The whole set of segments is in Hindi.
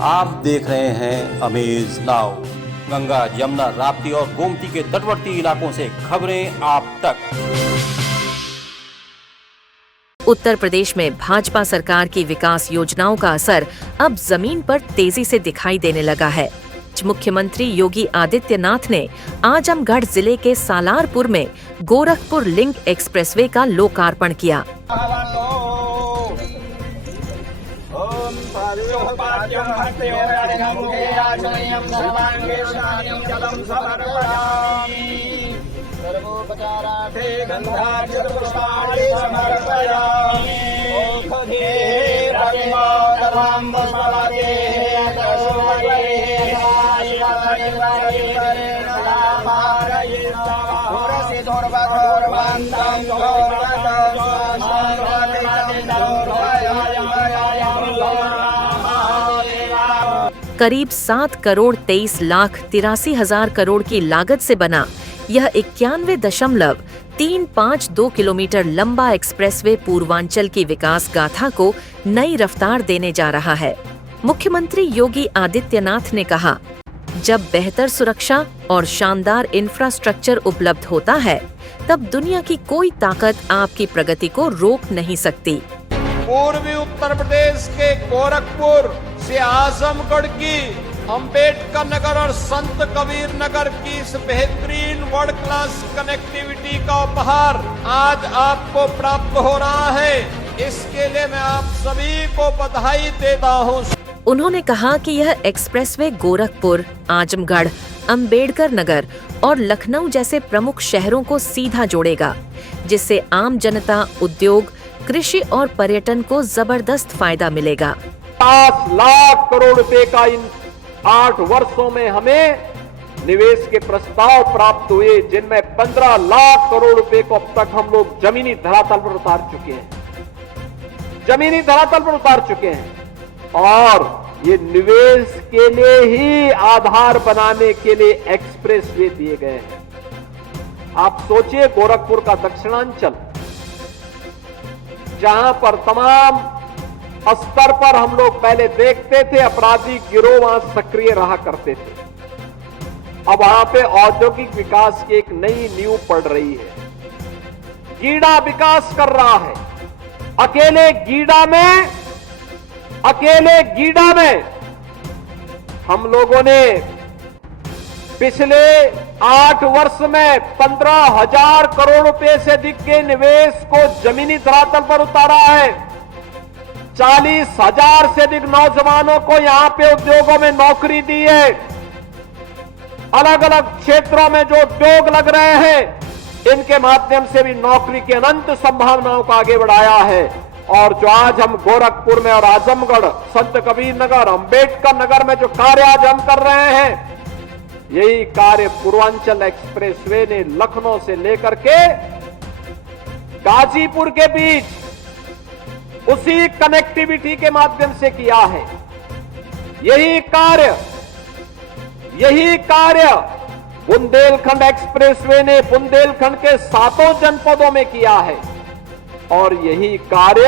आप देख रहे हैं अमेज नाउ। गंगा, यमुना, राप्ती और गोमती के तटवर्ती इलाकों से खबरें आप तक। उत्तर प्रदेश में भाजपा सरकार की विकास योजनाओं का असर अब जमीन पर तेजी से दिखाई देने लगा है। मुख्यमंत्री योगी आदित्यनाथ ने आजमगढ़ जिले के सालारपुर में गोरखपुर लिंक एक्सप्रेसवे का लोकार्पण किया। करीब 7 करोड़ 23 लाख 83 हजार करोड़ की लागत से बना यह 91.352 किलोमीटर लंबा एक्सप्रेसवे पूर्वांचल की विकास गाथा को नई रफ्तार देने जा रहा है। मुख्यमंत्री योगी आदित्यनाथ ने कहा, जब बेहतर सुरक्षा और शानदार इंफ्रास्ट्रक्चर उपलब्ध होता है, तब दुनिया की कोई ताकत आपकी प्रगति को रोक नहीं सकती। पूर्वी उत्तर प्रदेश के गोरखपुर से आजमगढ़ की अंबेडकर नगर और संत कबीर नगर की इस बेहतरीन वर्ल्ड क्लास कनेक्टिविटी का उपहार आज आपको प्राप्त हो रहा है। इसके लिए मैं आप सभी को बधाई देता हूँ। उन्होंने कहा कि यह एक्सप्रेसवे गोरखपुर, आजमगढ़, अंबेडकर नगर और लखनऊ जैसे प्रमुख शहरों को सीधा जोड़ेगा, जिससे आम जनता, उद्योग, कृषि और पर्यटन को जबरदस्त फायदा मिलेगा। 50 लाख करोड़ रुपए का इन 8 वर्षों में हमें निवेश के प्रस्ताव प्राप्त हुए, जिनमें 15 लाख करोड़ रुपए को अब तक हम लोग जमीनी धरातल पर उतार चुके हैं और ये निवेश के लिए ही आधार बनाने के लिए एक्सप्रेसवे दिए गए हैं। आप सोचिए, गोरखपुर का दक्षिणांचल, जहां पर तमाम स्तर पर हम लोग पहले देखते थे अपराधी गिरोह वहां सक्रिय रहा करते थे, अब वहां पे औद्योगिक विकास की एक नई नींव पड़ रही है। गीडा विकास कर रहा है। अकेले गीडा में हम लोगों ने पिछले 8 वर्ष में 15,000 करोड़ रुपए से अधिक के निवेश को जमीनी धरातल पर उतारा है। 40,000 से अधिक नौजवानों को यहां पे उद्योगों में नौकरी दी है। अलग अलग क्षेत्रों में जो उद्योग लग रहे हैं, इनके माध्यम से भी नौकरी की अनंत संभावनाओं को आगे बढ़ाया है। और जो आज हम गोरखपुर में और आजमगढ़, संत कबीर नगर, अंबेडकर नगर में जो कार्य आज हम कर रहे हैं, यही कार्य पूर्वांचल एक्सप्रेसवे ने लखनऊ से लेकर के गाजीपुर के बीच उसी कनेक्टिविटी के माध्यम से किया है। यही कार्य बुंदेलखंड एक्सप्रेसवे ने बुंदेलखंड के 7 जनपदों में किया है और यही कार्य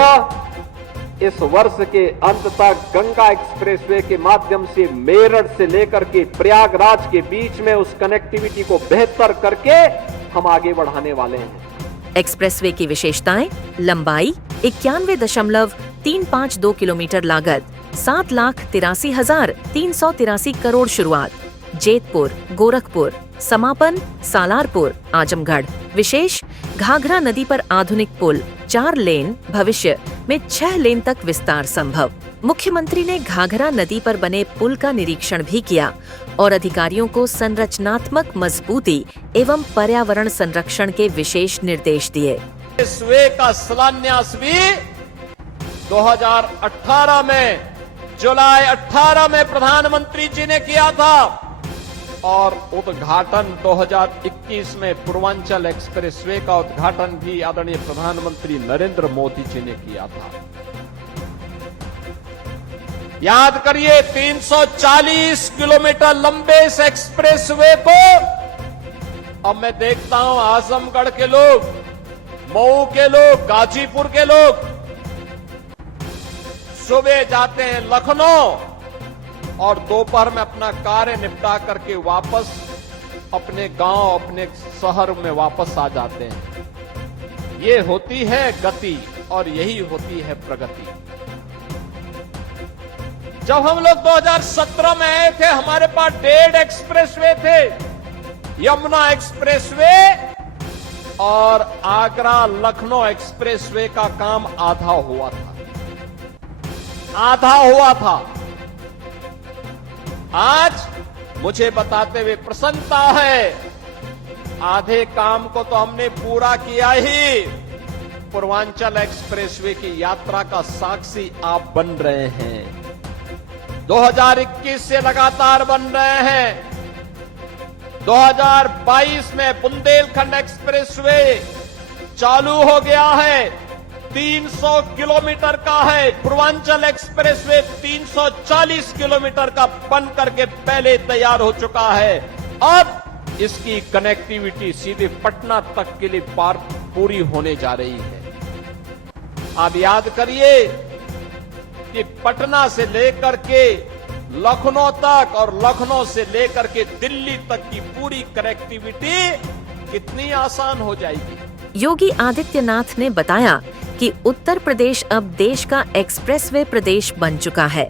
इस वर्ष के अंत तक गंगा एक्सप्रेसवे के माध्यम से मेरठ से लेकर के प्रयागराज के बीच में उस कनेक्टिविटी को बेहतर करके हम आगे बढ़ाने वाले हैं। एक्सप्रेसवे की विशेषताएं: लंबाई 91.352 किलोमीटर, लागत 7,83,383 करोड़, शुरुआत जेतपुर, गोरखपुर, समापन सालारपुर, आजमगढ़। विशेष, घाघरा नदी पर आधुनिक पुल, 4 लेन, भविष्य में 6 लेन तक विस्तार संभव। मुख्यमंत्री ने घाघरा नदी पर बने पुल का निरीक्षण भी किया और अधिकारियों को संरचनात्मक मजबूती एवं पर्यावरण संरक्षण के विशेष निर्देश दिए। एक्सप्रेसवे का शिलान्यास भी 2018 में, जुलाई 18 में प्रधानमंत्री जी ने किया था और उद्घाटन 2021 में पूर्वांचल एक्सप्रेसवे का उद्घाटन भी आदरणीय प्रधानमंत्री नरेंद्र मोदी जी ने किया था। याद करिए, 340 किलोमीटर लंबे इस एक्सप्रेसवे को अब मैं देखता हूं आजमगढ़ के लोग, मऊ के लोग, गाजीपुर के लोग सुबह जाते हैं लखनऊ और दोपहर में अपना कार्य निपटा करके वापस अपने गांव, अपने शहर में वापस आ जाते हैं। ये होती है गति और यही होती है प्रगति। जब हम लोग 2017 में आए थे, हमारे पास 1.5 एक्सप्रेसवे थे, यमुना एक्सप्रेसवे और आगरा लखनऊ एक्सप्रेसवे का काम आधा हुआ था। आज मुझे बताते हुए प्रसन्नता है, आधे काम को तो हमने पूरा किया ही। पूर्वांचल एक्सप्रेसवे की यात्रा का साक्षी आप बन रहे हैं। 2021 से लगातार बन रहे हैं। 2022 में बुंदेलखंड एक्सप्रेसवे चालू हो गया है, 300 किलोमीटर का है। पूर्वांचल एक्सप्रेसवे 340 किलोमीटर का बन करके पहले तैयार हो चुका है। अब इसकी कनेक्टिविटी सीधे पटना तक के लिए पूरी होने जा रही है। आप याद करिए कि पटना से लेकर के लखनऊ तक और लखनऊ से लेकर के दिल्ली तक की पूरी कनेक्टिविटी कितनी आसान हो जाएगी। योगी आदित्यनाथ ने बताया कि उत्तर प्रदेश अब देश का एक्सप्रेसवे प्रदेश बन चुका है।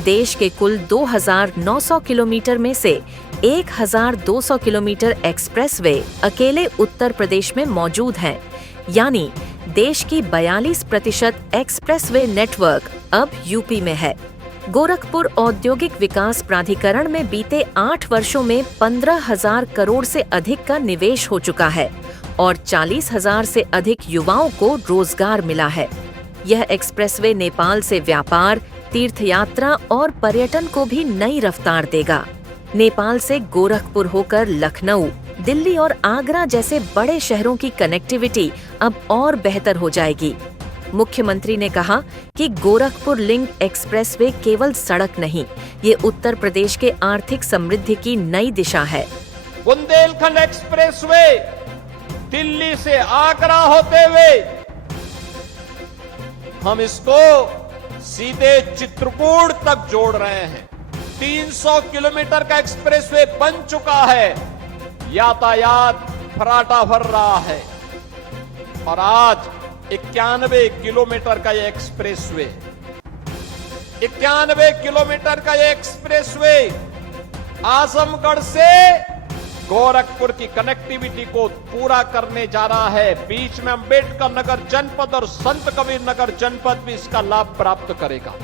देश के कुल 2,900 किलोमीटर में से 1,200 किलोमीटर एक्सप्रेसवे अकेले उत्तर प्रदेश में मौजूद हैं, यानी देश की 42% एक्सप्रेसवे नेटवर्क अब यूपी में है। गोरखपुर औद्योगिक विकास प्राधिकरण में बीते 8 वर्षों में 15,000 करोड़ से अधिक का निवेश हो चुका है और 40,000 से अधिक युवाओं को रोजगार मिला है। यह एक्सप्रेसवे नेपाल से व्यापार, तीर्थयात्रा और पर्यटन को भी नई रफ्तार देगा। नेपाल से गोरखपुर होकर लखनऊ, दिल्ली और आगरा जैसे बड़े शहरों की कनेक्टिविटी अब और बेहतर हो जाएगी। मुख्यमंत्री ने कहा कि गोरखपुर लिंक एक्सप्रेसवे केवल सड़क नहीं, ये उत्तर प्रदेश के आर्थिक समृद्धि की नई दिशा है। बुंदेलखंड एक्सप्रेसवे दिल्ली से आगरा होते हुए हम इसको सीधे चित्रकूट तक जोड़ रहे हैं। 300 किलोमीटर का एक्सप्रेसवे बन चुका है, यातायात फराटा भर रहा है और आज 91 किलोमीटर का ये एक्सप्रेसवे, 91 किलोमीटर का ये एक्सप्रेसवे आजमगढ़ से गोरखपुर की कनेक्टिविटी को पूरा करने जा रहा है। बीच में अंबेडकर नगर जनपद और संत कबीर नगर जनपद भी इसका लाभ प्राप्त करेगा।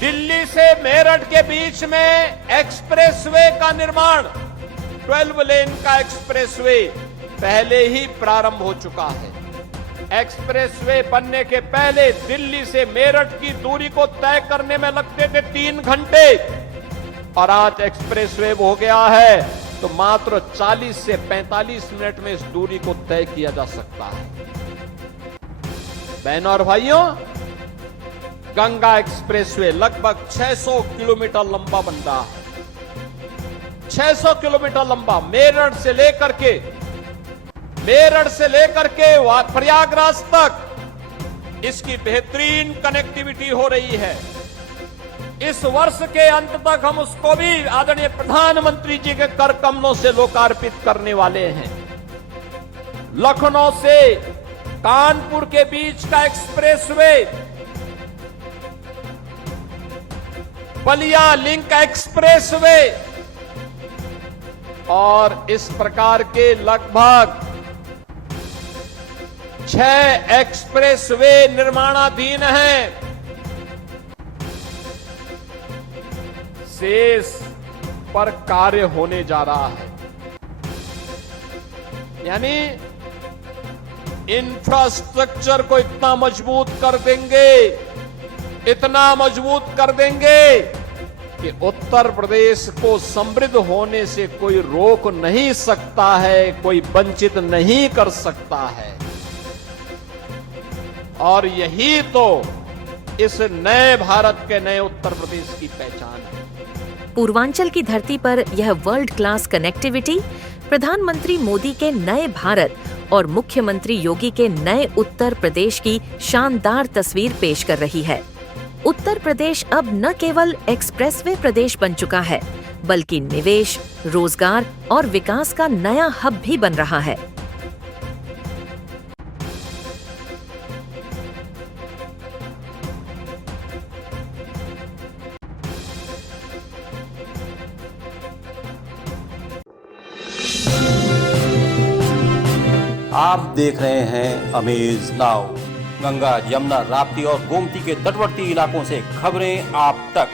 दिल्ली से मेरठ के बीच में एक्सप्रेसवे का निर्माण, 12 लेन का एक्सप्रेसवे पहले ही प्रारंभ हो चुका है। एक्सप्रेसवे बनने के पहले दिल्ली से मेरठ की दूरी को तय करने में लगते थे 3 घंटे और आज एक्सप्रेसवे हो गया है तो मात्र 40 से 45 मिनट में इस दूरी को तय किया जा सकता है। बहनों और भाइयों, गंगा एक्सप्रेसवे लगभग 600 किलोमीटर लंबा बन रहा है। 600 किलोमीटर लंबा मेरठ से लेकर के प्रयागराज तक इसकी बेहतरीन कनेक्टिविटी हो रही है। इस वर्ष के अंत तक हम उसको भी आदरणीय प्रधानमंत्री जी के कर कमलों से लोकार्पित करने वाले हैं। लखनऊ से कानपुर के बीच का एक्सप्रेसवे, बलिया लिंक एक्सप्रेसवे और इस प्रकार के लगभग 6 एक्सप्रेसवे निर्माणाधीन हैं। शेष पर कार्य होने जा रहा है, यानी इंफ्रास्ट्रक्चर को इतना मजबूत कर देंगे कि उत्तर प्रदेश को समृद्ध होने से कोई रोक नहीं सकता है, कोई वंचित नहीं कर सकता है। और यही तो इस नए भारत के नए उत्तर प्रदेश की पहचान है। पूर्वांचल की धरती पर यह वर्ल्ड क्लास कनेक्टिविटी प्रधानमंत्री मोदी के नए भारत और मुख्यमंत्री योगी के नए उत्तर प्रदेश की शानदार तस्वीर पेश कर रही है। उत्तर प्रदेश अब न केवल एक्सप्रेसवे प्रदेश बन चुका है, बल्कि निवेश, रोजगार और विकास का नया हब भी बन रहा है। आप देख रहे हैं अमेज नाउ। गंगा, यमुना, राप्ती और गोमती के तटवर्ती इलाकों से खबरें आप तक।